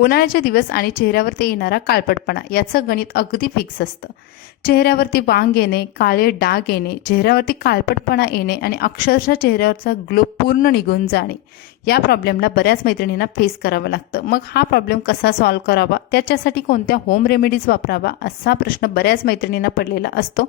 उन्हाळ्याचे दिवस आणि चेहऱ्यावरती येणारा काळपटपणा याचं गणित अगदी फिक्स असतं. चेहऱ्यावरती वांग येणे, काळे डाग येणे, चेहऱ्यावरती काळपटपणा येणे आणि अक्षरशः चेहऱ्यावरचा ग्लो पूर्ण निघून जाणे, या प्रॉब्लेमला बऱ्याच मैत्रिणींना फेस करावं लागतं. मग हा प्रॉब्लेम कसा सॉल्व्ह करावा, त्याच्यासाठी कोणत्या होम रेमेडीज वापरावा, असा प्रश्न बऱ्याच मैत्रिणींना पडलेला असतो.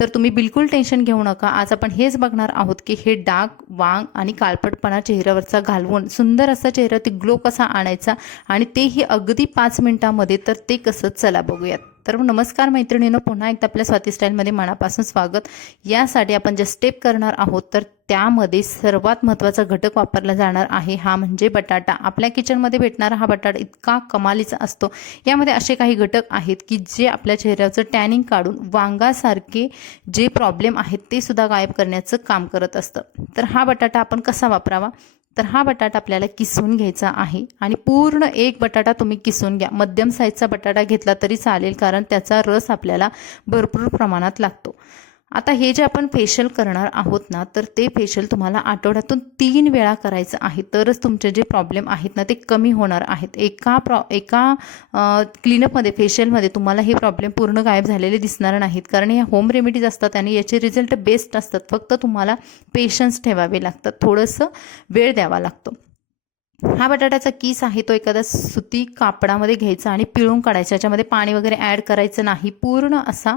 तर तुम्ही बिलकुल टेन्शन घेऊ नका. आज आपण हेच बघणार आहोत की हे डाग, वांग आणि काळपटपणा चेहऱ्यावरचा घालवून सुंदर असा चेहऱ्यावरती ग्लो कसा आणायचा आणि तेही अगदी 5 मिनिटांमध्ये. तर ते कसं, चला बघूयात. तर नमस्कार मैत्रिणींनो, पुन्हा एकदा आपल्या स्वाती स्टाईलमध्ये मनापासून स्वागत. यासाठी आपण जे स्टेप करणार आहोत तर त्यामध्ये सर्वात महत्त्वाचा घटक वापरला जाणार आहे, हा म्हणजे बटाटा. आपल्या किचनमध्ये भेटणारा हा बटाटा इतका कमालीचा असतो. यामध्ये असे काही घटक आहेत की जे आपल्या चेहऱ्याचं टॅनिंग काढून वांगासारखे जे प्रॉब्लेम आहेत ते सुद्धा गायब करण्याचं काम करत असतं. तर हा बटाटा आपण कसा वापरावा, तर हा बटाटा आपल्याला किसून घ्यायचा आहे आणि पूर्ण एक बटाटा तुम्ही किसून घ्या. मध्यम साईजचा बटाटा घेतला तरी चालेल, कारण त्याचा रस आपल्याला भरपूर प्रमाणात लागतो. आता हे जे आपण फेशियल करणार आहोत ना, तर ते फेशियल तुम्हाला आठवड्यातून 3 वेळा करायचं आहे, तरच तुमचे जे प्रॉब्लेम आहेत ना ते कमी होणार आहेत. एका क्लीनअपमध्ये, फेशियलमध्ये तुम्हाला हे प्रॉब्लेम पूर्ण गायब झालेले दिसणार नाहीत, कारण हे होम रेमेडीज असतात आणि याचे रिझल्ट बेस्ट असतात. फक्त तुम्हाला पेशन्स ठेवावे लागतात, थोडंसं वेळ द्यावा लागतो. हा बटाट्याचा किस आहे तो एखाद्या सुती कापडामध्ये घ्यायचा आणि पिळून काढायचा. याच्यामध्ये पाणी वगैरे ॲड करायचं नाही. पूर्ण असा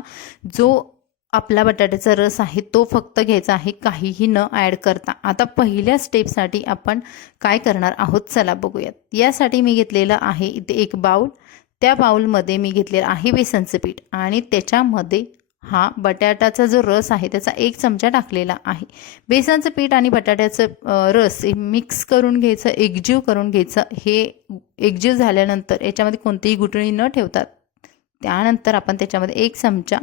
जो आपला बटाट्याचा रस आहे तो फक्त घ्यायचा आहे, काहीही न ॲड करता. आता पहिल्या स्टेपसाठी आपण काय करणार आहोत, चला बघूयात. यासाठी मी घेतलेलं आहे इथे एक बाउल. त्या बाउलमध्ये मी घेतलेलं आहे बेसनचं पीठ आणि त्याच्यामध्ये हा बटाट्याचा जो रस आहे त्याचा 1 चमचा टाकलेला आहे. बेसनचं पीठ आणि बटाट्याचं रस हे मिक्स करून घ्यायचं, एकजीव करून घ्यायचं. हे एकजीव झाल्यानंतर याच्यामध्ये कोणतीही गुठळी न ठेवतात त्यानंतर आपण त्याच्यामध्ये 1 चमचा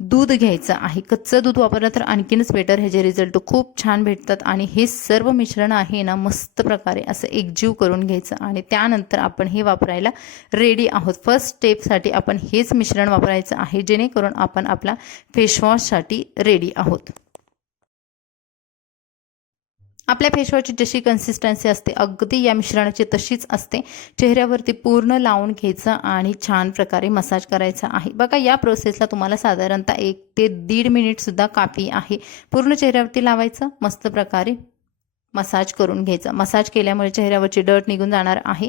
दूध घ्यायचं आहे. कच्चं दूध वापरलं तर आणखीनच बेटर, ह्याचे रिझल्ट खूप छान भेटतात. आणि हे सर्व मिश्रण आहे ना मस्त प्रकारे असं एकजीव करून घ्यायचं आणि त्यानंतर आपण हे वापरायला रेडी आहोत. फर्स्ट स्टेपसाठी आपण हेच मिश्रण वापरायचं आहे, जेणेकरून आपण आपला फेसवॉशसाठी रेडी आहोत. आपल्या फेसवॉशची जशी कन्सिस्टन्सी असते अगदी या मिश्रणाची तशीच असते. चेहऱ्यावरती पूर्ण लावून घ्यायचं आणि छान प्रकारे मसाज करायचा आहे. बघा, या प्रोसेसला तुम्हाला साधारणतः 1 ते 1.5 मिनिटसुद्धा काफी आहे. पूर्ण चेहऱ्यावरती लावायचं, मस्त प्रकारे मसाज करून घ्यायचं. मसाज केल्यामुळे चेहऱ्यावरची डर्ट निघून जाणार आहे.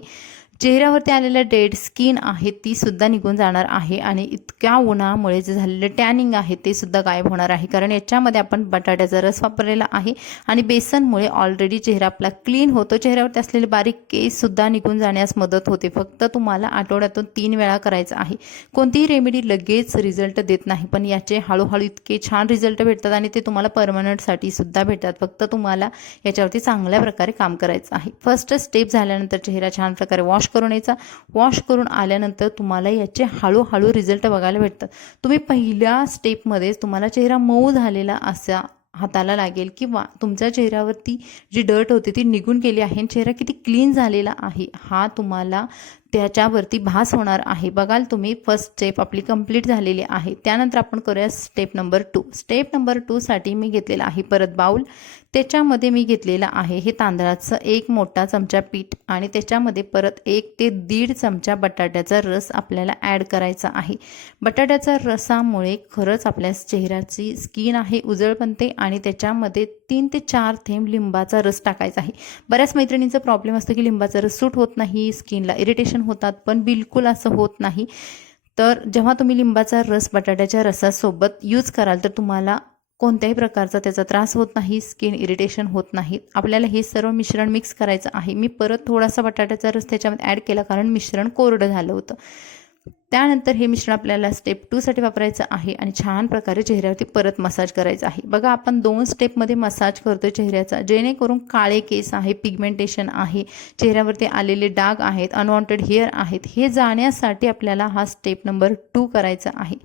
चेहऱ्यावरती आलेलं डेड स्किन आहे ती सुद्धा निघून जाणार आहे आणि इतक्या उन्हामुळे जे झालेलं टॅनिंग आहे ते सुद्धा गायब होणार आहे, कारण याच्यामध्ये आपण बटाट्याचा रस वापरलेला आहे आणि बेसनमुळे ऑलरेडी चेहरा आपला क्लीन होतो. चेहऱ्यावरती असलेले बारीक केस सुद्धा निघून जाण्यास मदत होते. फक्त तुम्हाला आठवड्यातून 3 वेळा करायचं आहे. कोणतीही रेमेडी लगेच रिझल्ट देत नाही, पण याचे हळूहळू इतके छान रिझल्ट भेटतात आणि ते तुम्हाला परमनंटसाठी सुद्धा भेटतात. फक्त तुम्हाला याच्यावरती चांगल्या प्रकारे काम करायचं आहे. फर्स्ट स्टेप झाल्यानंतर चेहरा छान प्रकारे वॉश करून यायचा. वॉश करून आल्यानंतर तुम्हाला याचे हळूहळू रिझल्ट बघायला भेटतात. तुम्ही पहिल्या स्टेपमध्ये तुम्हाला चेहरा मऊ झालेला असा हाताला लागेल किंवा तुमच्या चेहऱ्यावरती जी डर्ट होती ती निघून गेली आहे, चेहरा किती क्लीन झालेला आहे हा तुम्हाला त्याच्यावरती भास होणार आहे. बघाल तुम्ही, फर्स्ट स्टेप आपली कंप्लीट झालेली आहे. त्यानंतर आपण करूया स्टेप नंबर 2. स्टेप नंबर 2 साठी मी घेतलेला आहे परत बाउल. त्याच्यामध्ये मी घेतलेला आहे हे तांदळाचं 1 मोठा चमचा पीठ आणि त्याच्यामध्ये परत 1 ते 1.5 चमचा बटाट्याचा रस आपल्याला ॲड करायचा आहे. बटाट्याच्या रसामुळे खरंच आपल्या चेहऱ्याची स्किन आहे उजळ बनते आणि त्याच्यामध्ये 3 ते 4 थेंब लिंबाचा रस टाकायचा आहे. बऱ्याच मैत्रिणींचा प्रॉब्लेम असतो की लिंबाचा रस सूट होत नाही, स्किनला इरिटेशन होतात, पण बिलकुल असं होत नाही. तर जेव्हा तुम्ही लिंबाचा रस बटाट्याच्या रसासोबत यूज कराल तर तुम्हाला कोणत्याही प्रकारचा त्याचा त्रास होत नाही, स्किन इरिटेशन होत नाही. आपल्याला हे सर्व मिश्रण मिक्स करायचं आहे. मी परत थोडासा बटाट्याचा रस त्याच्यामध्ये ॲड केला, कारण मिश्रण कोरडं झालं होतं. त्यानंतर हे मिश्रण आपल्याला स्टेप 2 साठी वापरायचं आहे आणि छान प्रकारे चेहऱ्यावरती परत मसाज करायचा आहे. बघा, आपण 2 स्टेपमध्ये मसाज करतो चेहऱ्याचा, जेणेकरून काळे केस आहे, पिगमेंटेशन आहे, चेहऱ्यावरती आलेले डाग आहेत, अनवॉन्टेड हेअर आहेत, हे जाण्यासाठी आपल्याला हा स्टेप नंबर 2 करायचा आहे.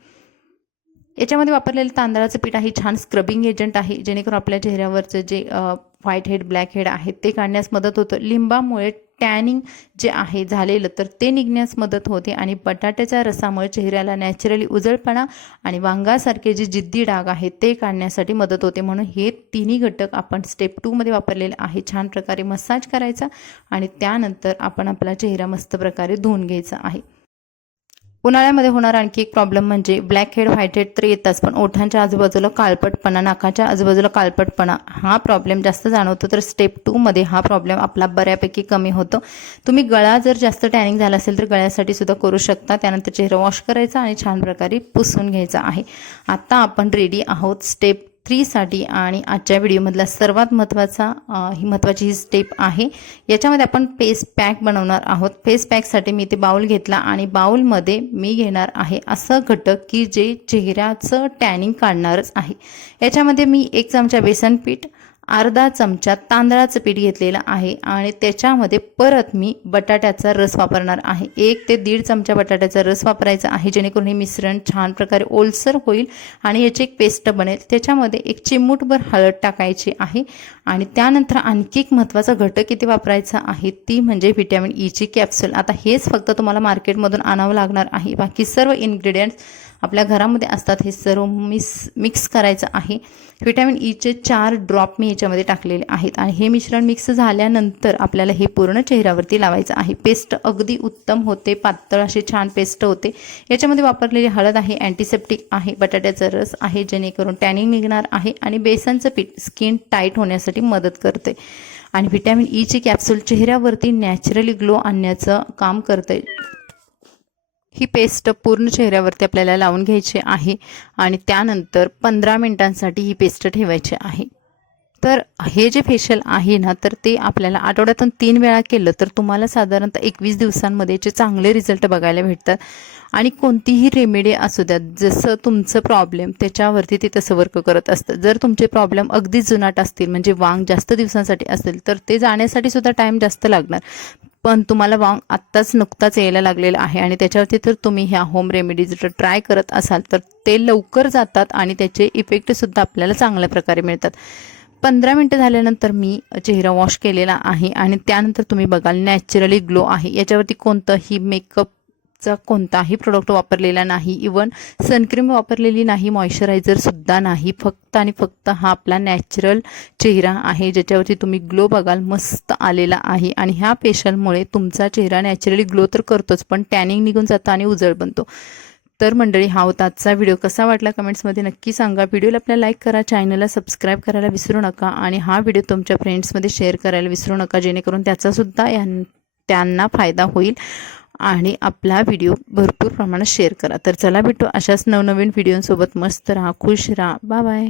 याच्यामध्ये वापरलेलं तांदळाचं पीठ आहे, छान स्क्रबिंग एजंट आहे, जेणेकरून आपल्या चेहऱ्यावरचं जे व्हाईट हेड, ब्लॅक हेड आहेत ते काढण्यास मदत होतं. लिंबामुळे टॅनिंग जे आहे झालेलं तर ते निघण्यास मदत होते आणि बटाट्याच्या रसामुळे चेहऱ्याला नॅचरली उजळपणा आणि वांगासारखे जे जिद्दी डाग आहेत ते काढण्यासाठी मदत होते. म्हणून हे तिन्ही घटक आपण स्टेप 2 मध्ये वापरलेले आहे. छान प्रकारे मसाज करायचा आणि त्यानंतर आपण आपला चेहरा मस्त प्रकारे धुवून घ्यायचा आहे. उन्हाळ्यामध्ये होणारा आणखी एक प्रॉब्लेम म्हणजे ब्लॅक हेड व्हाईट हेड तर येतच, पण ओठांच्या आजूबाजूला काळपटपणा, नाकाच्या आजूबाजूला काळपटपणा हा प्रॉब्लेम जास्त जाणवतो. तर स्टेप 2 मध्ये हा प्रॉब्लेम आपला बऱ्यापैकी कमी होतो. तुम्ही गळा जर जास्त टॅनिंग झाला असेल तर गळ्यासाठी सुद्धा करू शकता. त्यानंतर चेहरा वॉश करायचा आणि छान प्रकारे पुसून घ्यायचा आहे. आता आपण रेडी आहोत स्टेप 3 साठी आणि आजच्या व्हिडिओमधला सर्वात महत्त्वाची ही स्टेप आहे. याच्यामध्ये आपण फेस पॅक बनवणार आहोत. फेस पॅकसाठी मी इथे बाउल घेतला आणि बाउलमध्ये मी घेणार आहे असं घटक की जे चेहऱ्याचं टॅनिंग काढणारच आहे. याच्यामध्ये मी 1 चमचा बेसन पीठ, अर्धा चमचा तांदळाचं पीठ घेतलेलं आहे आणि त्याच्यामध्ये परत मी बटाट्याचा रस वापरणार आहे. 1 ते 1.5 चमचा बटाट्याचा रस वापरायचा आहे, जेणेकरून हे मिश्रण छान प्रकारे ओलसर होईल आणि याची एक पेस्ट बनेल. त्याच्यामध्ये 1 चिमूटभर हळद टाकायची आहे आणि त्यानंतर आणखी एक महत्त्वाचा घटक इथे वापरायचा आहे, ती म्हणजे व्हिटॅमिन ईची कॅप्सूल. आता हेच फक्त तुम्हाला मार्केटमधून आणावं लागणार आहे. बाकी सर्व इन्ग्रेडियंट्स आपल्या घरामध्ये असतात. हे सर्व मिक्स करायचं आहे. व्हिटॅमिन ईचे 4 ड्रॉप मी याच्यामध्ये टाकलेले आहेत आणि हे मिश्रण मिक्स झाल्यानंतर आपल्याला हे पूर्ण चेहऱ्यावरती लावायचं आहे. पेस्ट अगदी उत्तम होते, पातळ अशी छान पेस्ट होते. याच्यामध्ये वापरलेली हळद आहे, अँटीसेप्टिक आहे, बटाट्याचा रस आहे जेणेकरून टॅनिंग निघणार आहे आणि बेसनचं पीठ स्किन टाईट होण्यासाठी मदत करते आणि व्हिटॅमिन ईची कॅप्सूल चेहऱ्यावरती नॅचरली ग्लो आणण्याचं काम करते. ही पेस्ट पूर्ण चेहऱ्यावरती आपल्याला लावून घ्यायची आहे आणि त्यानंतर 15 मिनिटांसाठी ही पेस्ट ठेवायची आहे. तर हे जे फेशियल आहे ना, तर ते आपल्याला आठवड्यातून 3 वेळा केलं तर तुम्हाला साधारणतः 21 दिवसांमध्ये चे चांगले रिझल्ट बघायला भेटतात. आणि कोणतीही रेमेडी असू द्या, जसं तुमचं प्रॉब्लेम त्याच्यावरती ते तसं वर्क करत असतं. जर तुमचे प्रॉब्लेम अगदी जुनाट असतील म्हणजे वांग जास्त दिवसांसाठी असेल तर ते जाण्यासाठी सुद्धा टाईम जास्त लागणार. पण तुम्हाला वांग आत्ताच नुकताच यायला लागलेला आहे आणि त्याच्यावरती तर तुम्ही ह्या होम रेमेडीज जर ट्राय करत असाल तर ते लवकर जातात आणि त्याचे इफेक्टसुद्धा आपल्याला चांगल्या प्रकारे मिळतात. 15 मिनटं झाल्यानंतर मी चेहरा वॉश केलेला आहे आणि त्यानंतर तुम्ही बघाल नॅचरली ग्लो आहे. याच्यावरती कोणतंही मेकअपचा कोणताही प्रोडक्ट वापरलेला नाही, इवन सनक्रीम वापरलेली नाही, मॉइश्चरायझरसुद्धा नाही. फक्त आणि फक्त हा आपला नॅचरल चेहरा आहे ज्याच्यावरती तुम्ही ग्लो बघाल मस्त आलेला आहे. आणि ह्या फेशियलमुळे तुमचा चेहरा नॅचरली ग्लो तर करतोच, पण टॅनिंग निघून जातं आणि उजळ बनतो. तर मंडळी, हा होता आजचा व्हिडिओ. कसा वाटला कमेंट्समध्ये नक्की सांगा. व्हिडिओला आपल्याला लाईक करा, चॅनलला सबस्क्राईब करायला विसरू नका आणि हा व्हिडिओ तुमच्या फ्रेंड्समध्ये शेअर करायला विसरू नका, जेणेकरून त्याचासुद्धा त्यांना फायदा होईल आणि आपला व्हिडिओ भरपूर प्रमाणात शेअर करा. तर चला भेटू अशाच नवनवीन व्हिडिओसोबत. मस्त राहा, खुश राहा. Bye bye.